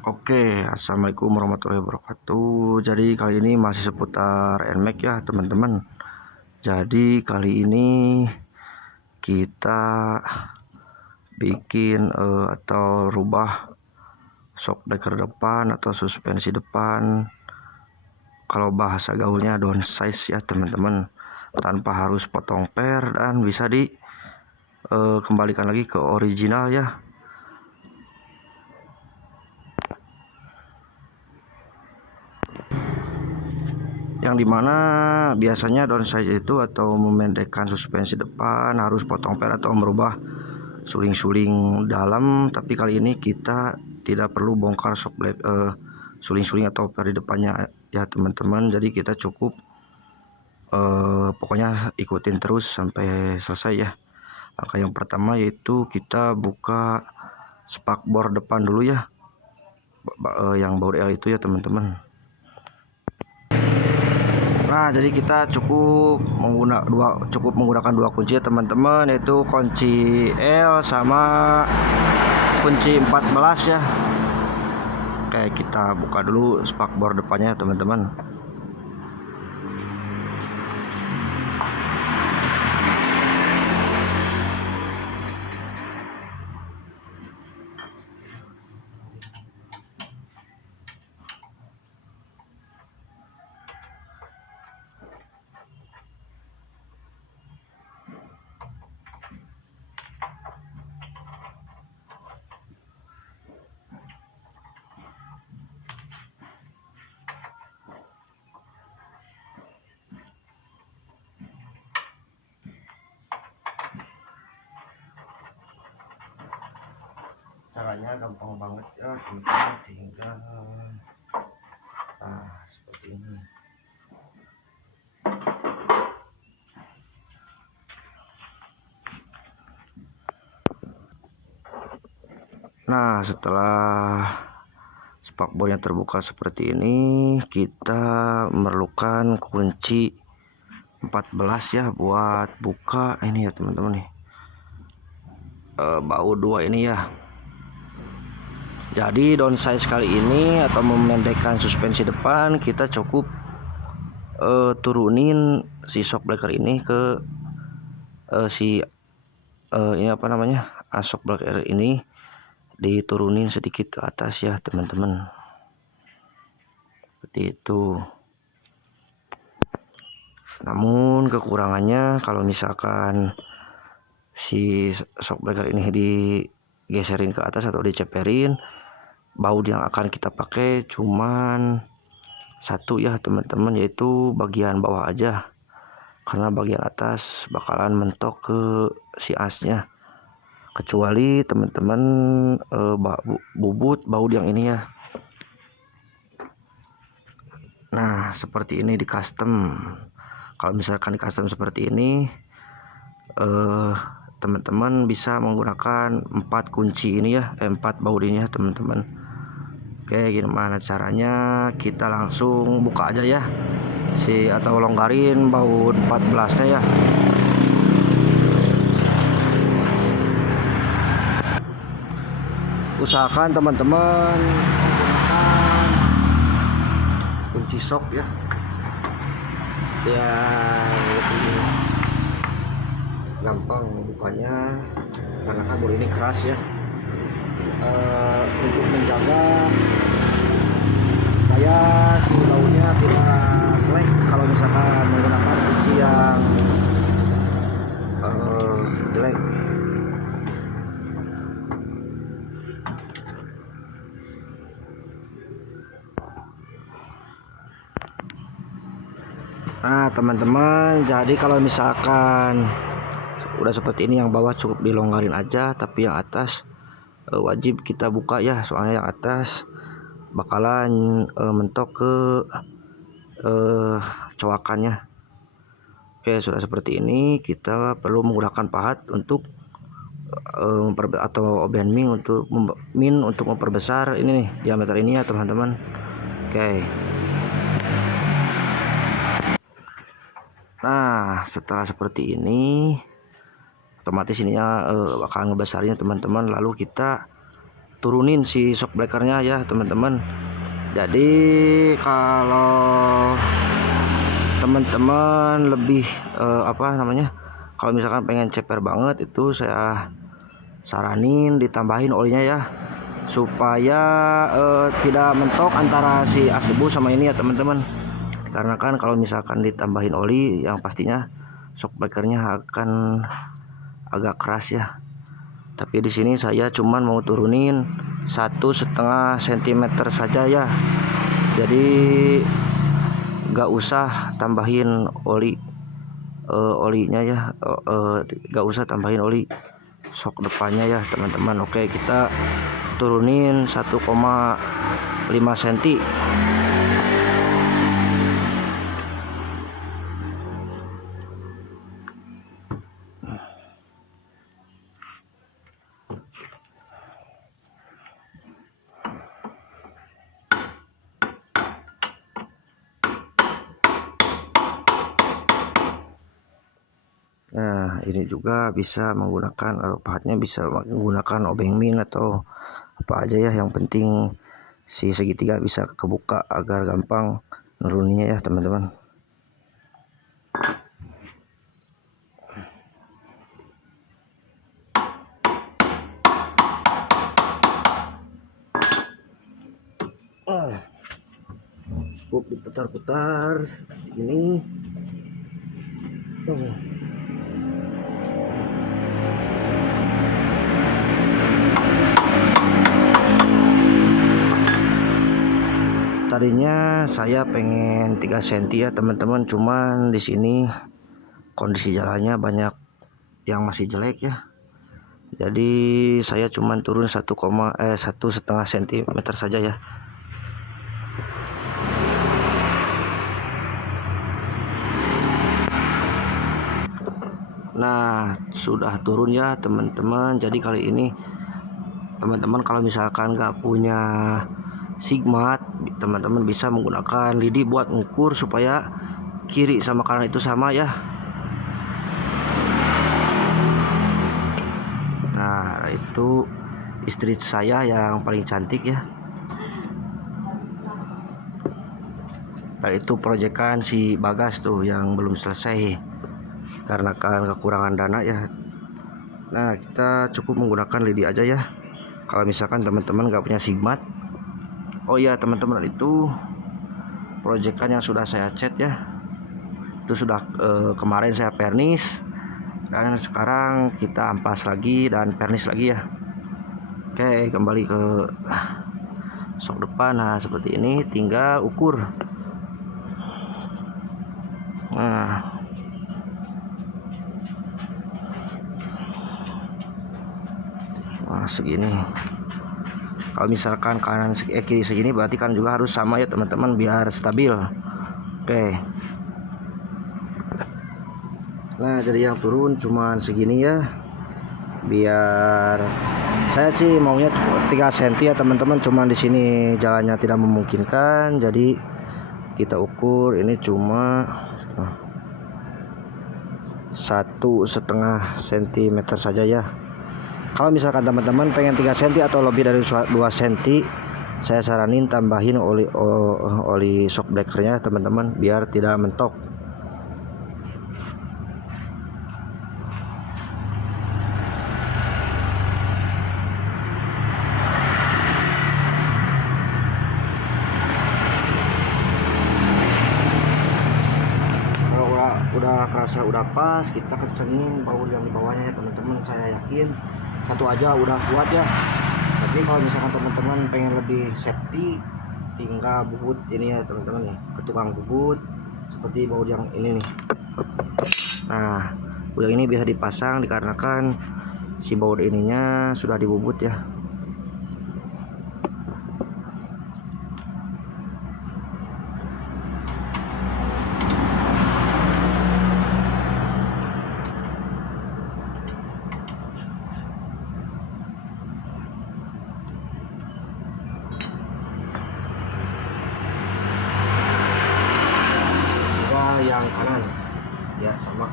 Oke, assalamualaikum warahmatullahi wabarakatuh. Jadi kali ini masih seputar NMAX ya teman-teman. Jadi kali ini kita bikin atau rubah shock breaker depan atau suspensi depan. Kalau bahasa gaulnya downsize ya teman-teman, tanpa harus potong per dan bisa kembalikan lagi ke original ya. Yang dimana biasanya downsize itu atau memendekkan suspensi depan harus potong per atau merubah suling-suling dalam, tapi kali ini kita tidak perlu bongkar suling-suling atau per di depannya ya teman-teman. Jadi kita cukup pokoknya ikutin terus sampai selesai ya. Langkah yang pertama yaitu kita buka spakbor depan dulu ya, yang baut L itu ya teman-teman. Nah, jadi kita cukup menggunakan dua kunci ya teman-teman, yaitu kunci L sama kunci 14 ya. Oke, kita buka dulu spakbor depannya teman-teman. Caranya gampang banget ya teman-teman, tinggal seperti ini. Nah, setelah spakbornya terbuka seperti ini, kita memerlukan kunci 14 ya buat buka ini ya teman-teman nih, baut dua ini ya. Jadi downsize kali ini atau memendekkan suspensi depan, kita cukup turunin si shock breaker ini ke ini apa namanya, shock breaker ini diturunin sedikit ke atas ya teman-teman, seperti itu. Namun kekurangannya kalau misalkan si shock breaker ini digeserin ke atas atau diceperin, baut yang akan kita pakai cuman satu ya teman-teman, yaitu bagian bawah aja, karena bagian atas bakalan mentok ke si asnya, kecuali teman-teman bubut baut yang ini ya. Nah, seperti ini di custom. Kalau misalkan di custom seperti ini, teman-teman bisa menggunakan 4 kunci ini ya, 4 baut ini ya teman-teman. Oke, gimana caranya? Kita langsung buka aja ya atau longgarin baut 14 nya ya. Usahakan teman-teman menggunakan kunci shock ya, biar lebih gampang membukanya, karena kan baut ini keras ya. Untuk menjaga supaya si bautnya tidak selek kalau misalkan menggunakan kunci yang jelek. Nah teman-teman, jadi kalau misalkan udah seperti ini, yang bawah cukup dilonggarin aja, tapi yang atas wajib kita buka ya, soalnya yang atas bakalan mentok ke coakannya. Oke, sudah seperti ini, kita perlu menggunakan pahat untuk atau oben min untuk memperbesar ini nih, diameter ini ya teman-teman. Oke. Nah, setelah seperti ini, otomatis ininya bakal ngebesarin teman-teman. Lalu kita turunin si shock breakernya ya teman-teman. Jadi kalau teman-teman lebih kalau misalkan pengen ceper banget, itu saya saranin ditambahin olinya ya, supaya tidak mentok antara si as debu sama ini ya teman-teman. Karena kan kalau misalkan ditambahin oli, yang pastinya shock breakernya akan agak keras ya. Tapi di sini saya cuman mau turunin 1,5 cm saja ya. Jadi nggak usah tambahin olinya ya, nggak usah tambahin oli shock depannya ya teman-teman. Oke, kita turunin 1,5 cm. Nah, ini juga bisa menggunakan, kalau pahatnya bisa menggunakan obeng min atau apa aja ya, yang penting si segitiga bisa kebuka agar gampang nuruninnya ya teman-teman. Cukup diputar-putar seperti ini. Tadinya saya pengen 3 cm ya teman-teman, cuman di sini kondisi jalannya banyak yang masih jelek ya. Jadi saya cuman turun 1,5 cm saja ya. Nah, sudah turun ya teman-teman. Jadi kali ini teman-teman kalau misalkan nggak punya sigmat, teman-teman bisa menggunakan lidi buat ngukur supaya kiri sama kanan itu sama ya. Nah, itu istri saya yang paling cantik ya. Nah, itu proyekan si Bagas tuh yang belum selesai karena kan kekurangan dana ya. Nah, kita cukup menggunakan lidi aja ya kalau misalkan teman-teman nggak punya sigmat. Oh iya teman-teman, itu proyekan yang sudah saya cat ya, itu sudah kemarin saya pernis, dan sekarang kita ampas lagi dan pernis lagi ya. Oke, kembali ke shock depan. Nah, seperti ini, tinggal ukur. Nah, segini. Kalau misalkan kanan kiri segini, berarti kan juga harus sama ya teman-teman, biar stabil. Oke. Nah, jadi yang turun cuman segini ya. Biar saya sih maunya 3 cm ya teman-teman, cuman di sini jalannya tidak memungkinkan, jadi kita ukur ini cuma 1,5 cm saja ya. Kalau misalkan teman-teman pengen 3 cm atau lebih dari 2 cm, saya saranin tambahin oli shock breakernya teman-teman, biar tidak mentok. Udah kerasa udah pas, kita kencengin baut yang di bawahnya ya teman-teman. Saya yakin satu aja udah kuat ya. Tapi kalau misalkan teman-teman pengen lebih safety, tinggal bubut ini ya teman-teman ya, ke tukang bubut seperti baut yang ini nih. Nah, baut ini bisa dipasang dikarenakan si baut ininya sudah dibubut ya. Yang kanan ya sama.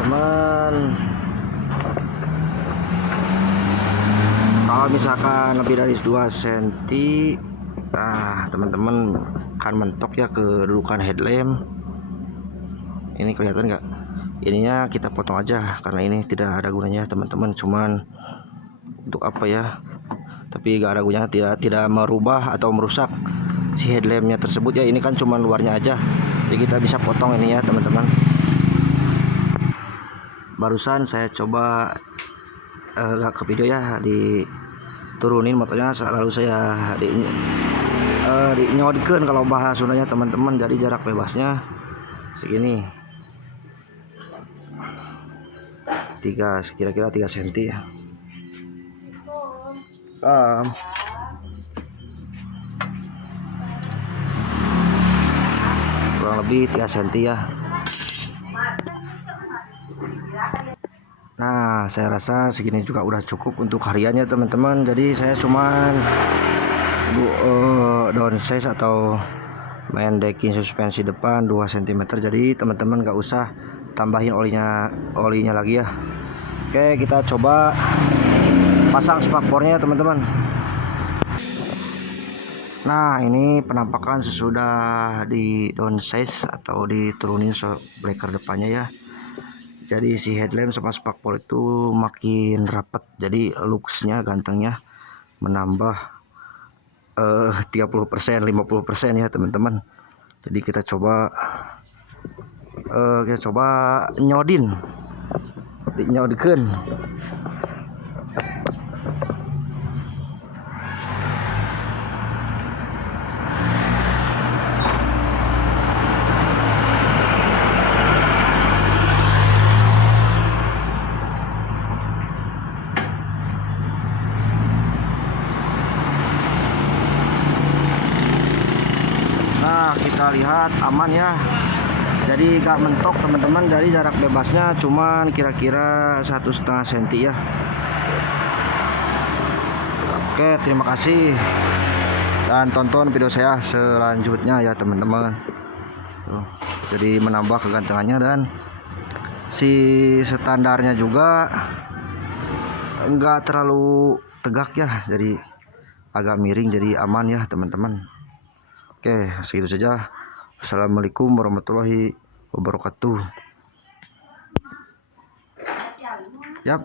teman-teman. Kalau misalkan lebih dari 2 cm, nah teman-teman kan mentok ya kedudukan headlamp. Ini kelihatan nggak? Ininya kita potong aja karena ini tidak ada gunanya teman-teman, cuman untuk apa ya, tapi nggak ada gunanya, tidak merubah atau merusak si headlampnya tersebut ya. Ini kan cuma luarnya aja, jadi kita bisa potong ini ya teman-teman. Barusan saya coba nggak ke video ya, diturunin motornya, lalu saya dinyodikeun kalau bahas Sundanya teman-teman. Jadi jarak bebasnya segini, kira-kira 3 cm ya. Kurang lebih 3 cm ya. Nah, saya rasa segini juga udah cukup untuk hariannya teman-teman. Jadi saya cuman downsize atau mendekin suspensi depan 2 cm. Jadi teman-teman gak usah tambahin olinya lagi ya. Oke, kita coba pasang spakbornya ya teman-teman. Nah, ini penampakan sesudah di downsize atau diturunin shock breaker depannya ya. Jadi si headlamp sama spakbor itu makin rapat, jadi looksnya, gantengnya menambah 30%, 50% ya teman-teman. Jadi kita coba nyodikeun. Nah, kita lihat aman ya. Jadi gak mentok teman-teman. Dari jarak bebasnya cuman kira-kira 1,5 cm ya. Oke, terima kasih dan tonton video saya selanjutnya ya teman-teman. Jadi menambah kegantengannya, dan si standarnya juga enggak terlalu tegak ya, jadi agak miring, jadi aman ya teman-teman. Oke, segitu saja. Assalamualaikum warahmatullahi wabarakatuh. Yap.